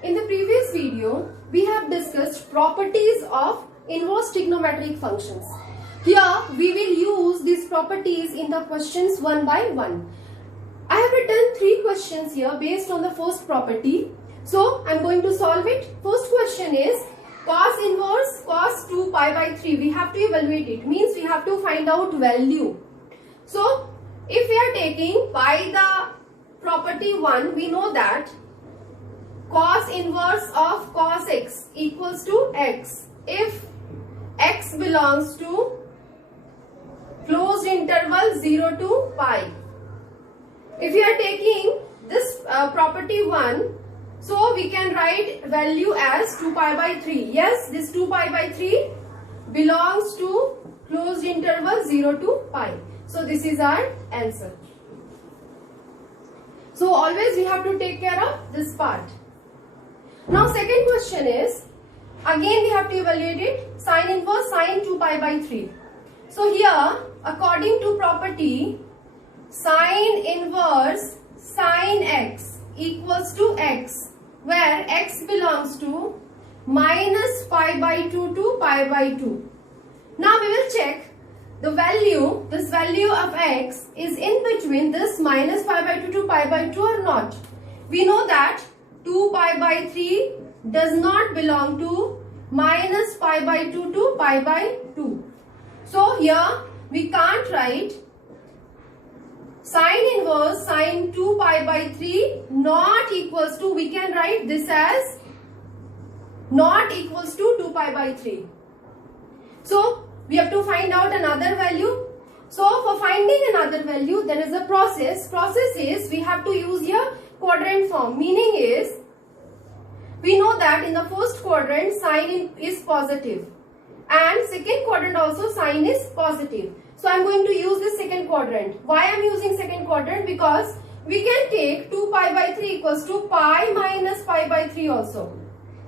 In the previous video, we have discussed properties of inverse trigonometric functions. Here, we will use these properties in the questions one by one. I have written 3 questions here based on the first property. So, I am going to solve it. First question is cos inverse cos 2 pi by 3. We have to evaluate it. Means we have to find out value. So, if we are taking by the property 1, we know that cos inverse of cos x equals to x if x belongs to closed interval 0 to pi. If you are taking this property 1, so we can write value as 2 pi by 3. Yes, this 2 pi by 3 belongs to closed interval 0 to pi. So this is our answer. So always we have to take care of this part. Now second question is, again we have to evaluate it, sin inverse sin 2 pi by 3. So here, according to property, sin inverse sin x equals to x, where x belongs to minus pi by 2 to pi by 2. Now we will check the value, this value of x is in between this minus pi by 2 to pi by 2 or not. We know that 2 pi by 3 does not belong to minus pi by 2 to pi by 2. So here we can't write sin inverse sin 2 pi by 3 not equals to, we can write this as not equals to 2 pi by 3. So we have to find out another value. So for finding another value, there is a process. Process is we have to use here quadrant form. Meaning is, we know that in the first quadrant sign is positive and second quadrant also sign is positive. So I am going to use this second quadrant. Why I am using second quadrant? Because we can take 2 pi by 3 equals to pi minus pi by 3 also.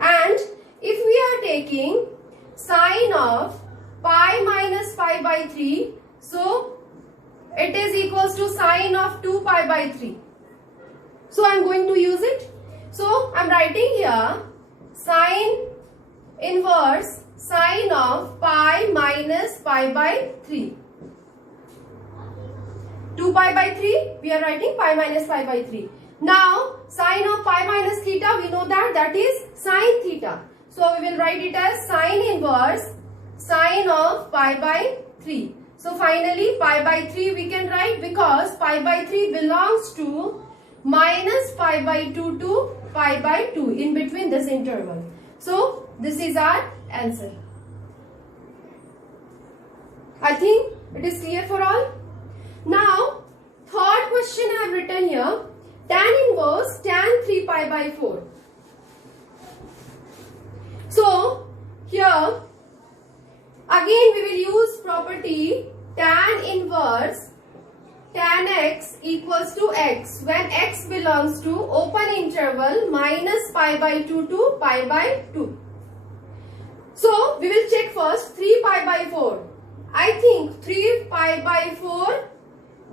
And if we are taking sign of pi minus pi by 3, so it is equals to sign of 2 pi by 3. So I am going to use it. So I am writing here sin inverse sin of pi minus pi by 3. 2 pi by 3, we are writing pi minus pi by 3. Now sin of pi minus theta, we know that that is sin theta. So we will write it as sin inverse sin of pi by 3. So finally pi by 3 we can write, because pi by 3 belongs to minus pi by 2 to pi by 2 in between this interval. So this is our answer. I think it is clear for all. Now third question I have written here, tan inverse tan 3 pi by 4. So here again we will use property tan inverse tan x equals to x when x belongs to open interval minus pi by 2 to pi by 2. So we will check first 3 pi by 4. I think 3 pi by 4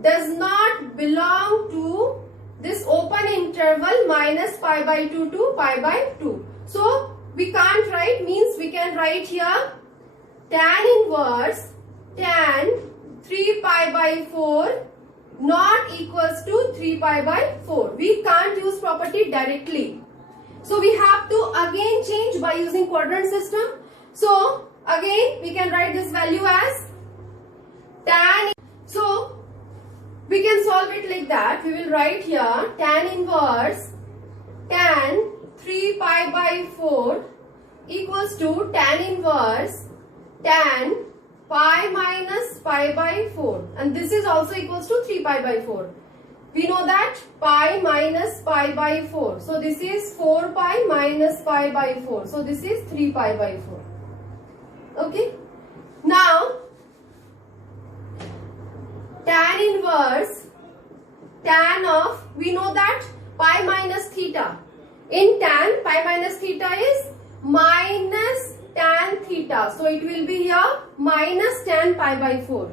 does not belong to this open interval minus pi by 2 to pi by 2. So we can't write, means we can write here tan inverse tan 3 pi by 4 not equals to 3 pi by 4. We can't use property directly. So we have to again change by using quadrant system. So again we can write this value as tan. So we can solve it like that. We will write here tan inverse tan 3 pi by 4 equals to tan inverse tan pi minus pi by 4, and this is also equals to 3 pi by 4. We know that pi minus pi by 4. So this is 4 pi minus pi by 4. So this is 3 pi by 4. Okay. Now tan inverse tan of, we know that pi minus theta. In tan, pi minus theta is minus tan theta. So it will be here minus tan pi by 4.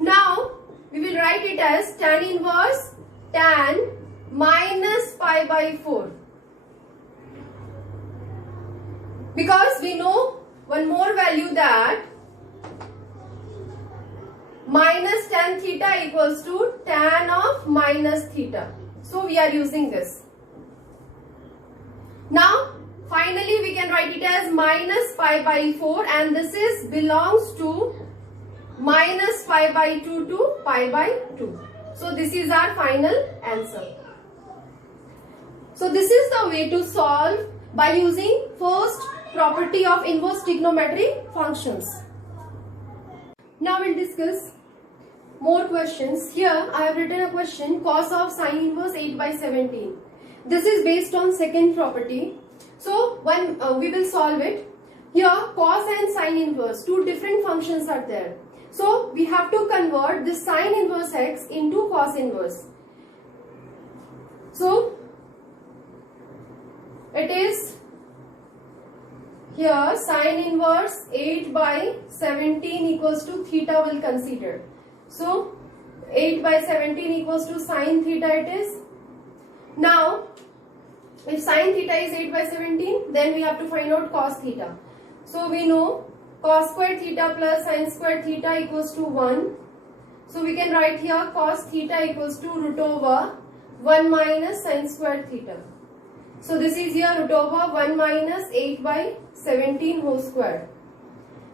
Now we will write it as tan inverse tan minus pi by 4. Because we know one more value that minus tan theta equals to tan of minus theta. So we are using this. Now finally we can write it as minus pi by 4, and this is belongs to minus pi by 2 to pi by 2. So this is our final answer. So this is the way to solve by using first property of inverse trigonometric functions. Now we'll discuss more questions. Here I have written a question, cos of sine inverse 8 by 17. This is based on second property. So we will solve it. Here cos and sine inverse, two different functions are there. So we have to convert this sine inverse x into cos inverse. So it is here sine inverse 8 by 17 equals to theta will consider. So 8 by 17 equals to sine theta it is. Now if sine theta is 8 by 17, then we have to find out cos theta. So we know cos square theta plus sine square theta equals to 1. So we can write here cos theta equals to root over 1 minus sine square theta. So this is here root over 1 minus 8 by 17 whole square.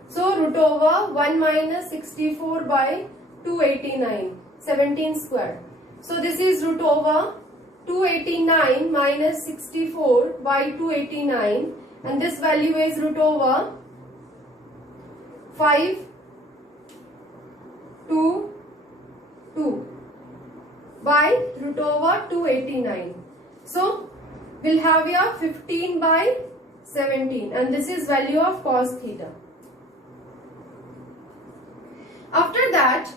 So root over 1 minus 64 by 289, 17 square. So this is root over 289 minus 64 by 289, and this value is root over 5 2 2 by root over 289. So we'll have here 15 by 17, and this is value of cos theta. After that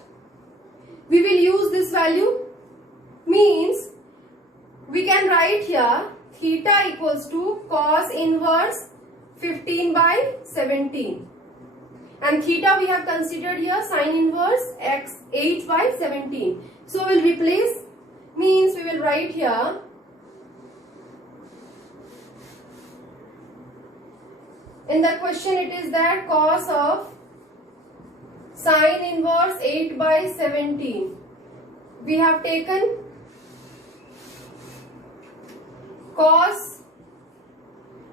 we will use this value, means we can write here theta equals to cos inverse 15 by 17, and theta we have considered here sine inverse x 8 by 17. So we'll replace, means we will write here in the question it is that cos of sine inverse 8 by 17. We have taken cos,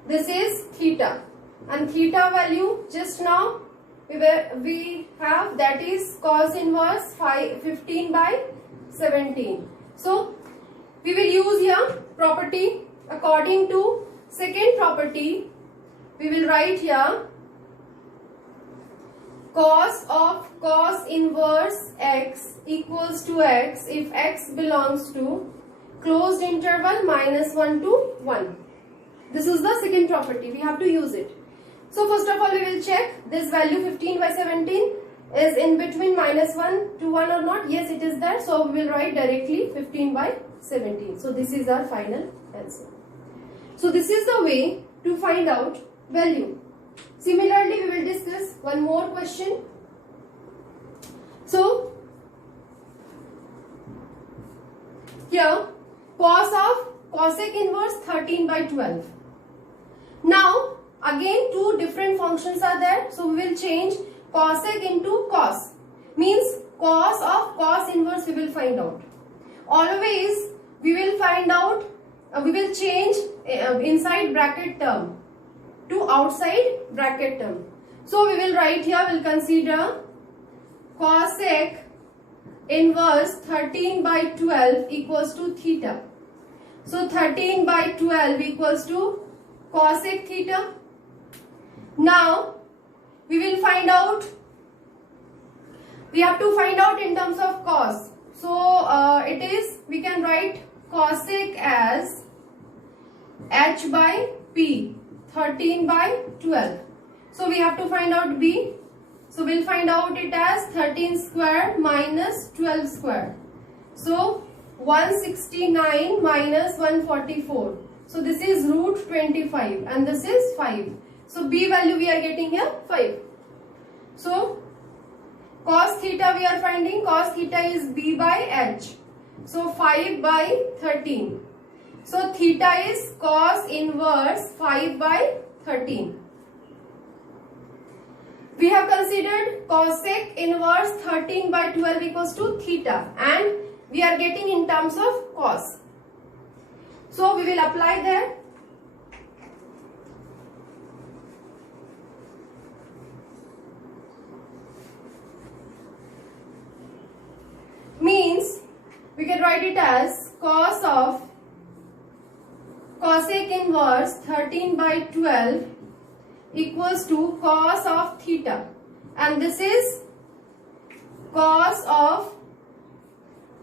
this is theta, and theta value just now we have, that is cos inverse 15 by 17. So we will use here property according to second property. We will write here cos of cos inverse x equals to x if x belongs to closed interval minus 1 to 1. This is the second property. We have to use it. So first of all we will check this value 15 by 17 is in between minus 1 to 1 or not. Yes, it is there. So we will write directly 15 by 17. So this is our final answer. So this is the way to find out value. Similarly, we will discuss one more question. So here cos of cosec inverse 13 by 12. Now again two different functions are there, so we will change cosec into cos, means cos of cos inverse we will find out. Always we will find out, we will change inside bracket term to outside bracket term. So we will write here, we will consider cosec inverse 13 by 12 equals to theta. So 13 by 12 equals to cosec theta. Now we will find out, we have to find out in terms of cos. So it is, we can write cosec as h by p, 13 by 12. So we have to find out b. So we'll find out it as 13 square minus 12 square. So 169 minus 144. So this is root 25 and this is 5. So b value we are getting here 5. So cos theta we are finding, cos theta is b by h. So 5 by 13. So theta is cos inverse 5 by 13. We have considered cosec inverse 13 by 12 equals to theta, and we are getting in terms of cos. So we will apply there. Means we can write it as cos of cosec inverse 13 by 12 equals to cos of theta, and this is cos of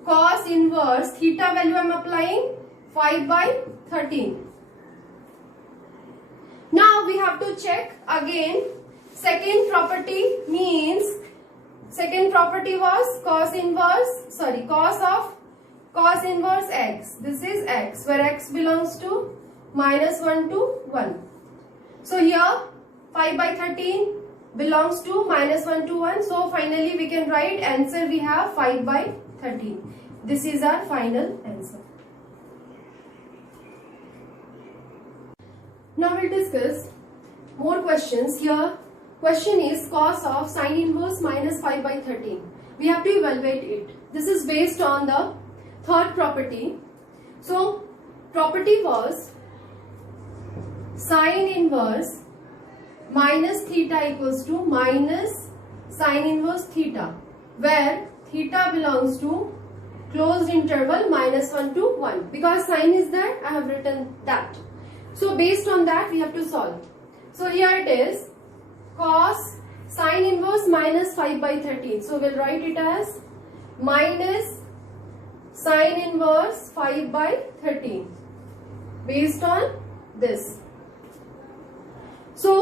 cos inverse theta value I am applying 5 by 13. Now we have to check again second property. Means second property was cos of cos inverse x. This is x, where x belongs to -1 to 1. So here 5 by 13 belongs to -1 to 1. So finally we can write answer, we have 5 by 13. This is our final answer. Now we'll discuss more questions. Here question is cos of sine inverse -5 by 13. We have to evaluate it. This is based on the third property. So property was sine inverse minus theta equals to minus sine inverse theta, where theta belongs to closed interval -1 to 1. Because sine is there, I have written that. So based on that we have to solve. So here it is cos sine inverse -5 by 13. So we'll write it as minus sine inverse 5 by 13 based on this. So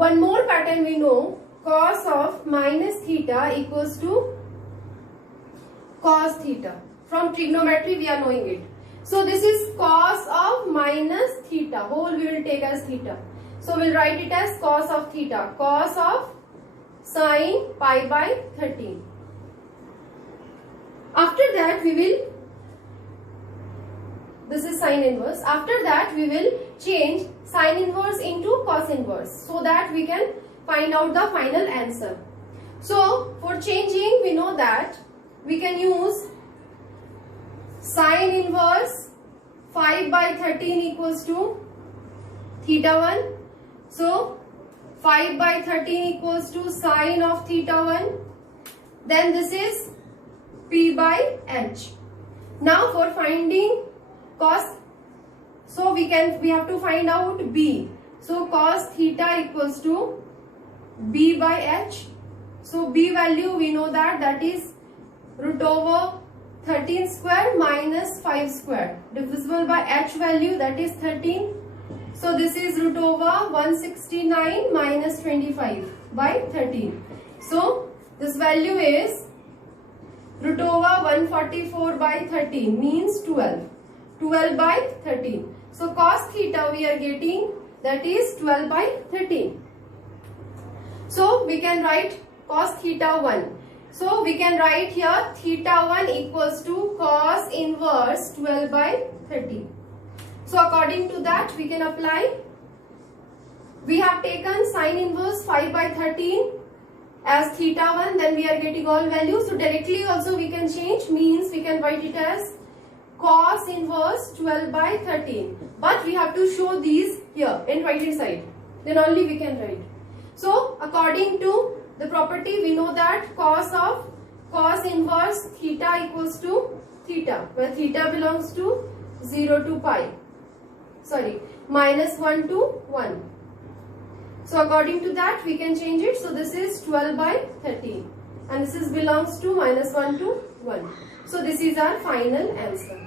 one more pattern we know, cos of minus theta equals to cos theta. From trigonometry we are knowing it. So this is cos of minus theta, whole we will take as theta. So we'll write it as cos of theta, cos of sine pi by 13. After that we will, this is sine inverse. After that we will change sine inverse into cos inverse, so that we can find out the final answer. So for changing, we know that we can use sine inverse 5 by 13 equals to theta 1. So 5 by 13 equals to sine of theta 1. Then this is P by H. Now for finding cos, so we have to find out B. So cos theta equals to B by H. So B value we know that is root over 13 square minus 5 square, divisible by H value, that is 13. So this is root over 169 minus 25 by 13. So this value is root over 144 by 13, means 12. 12 by 13. So cos theta we are getting, that is 12 by 13. So we can write cos theta 1. So we can write here theta 1 equals to cos inverse 12 by 13. So according to that we can apply. We have taken sine inverse 5 by 13 as theta 1, then we are getting all values. So directly also we can change, means we can write it as cos inverse 12 by 13. But we have to show these here in right hand side. Then only we can write. So according to the property we know that cos of cos inverse theta equals to theta, where theta belongs to 0 to pi. Sorry, -1 to 1. So according to that we can change it. So this is 12 by 13 and this is belongs to -1 to 1. So this is our final answer.